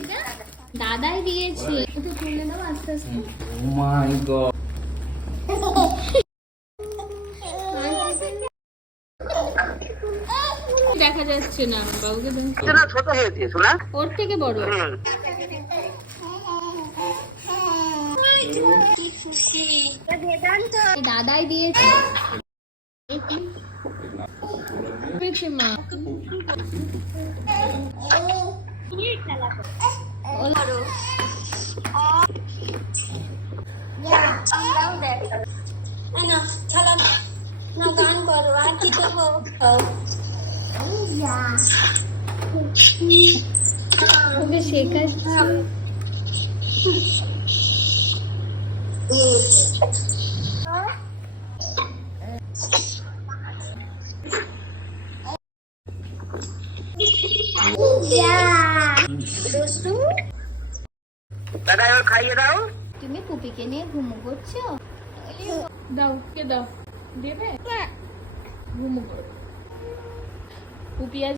এটা? দাদাই দিয়েছে। একটু তুলে দাও আস্তে আস্তে। ও মাই গড। দেখা যাচ্ছে না বাবুকে ছোট হয়েছে শোনা, ওর থেকে বড়। দাদাই দিয়েছে মা। গান করো আর কি করবো? ওকে শেখাচ্ছি। দাদা এবার খাইয়ে দাও। তুমি পুপিকে নিয়ে ঘুমো করছো? দাও কে দাও দেবে ঘুমো করো পুপি।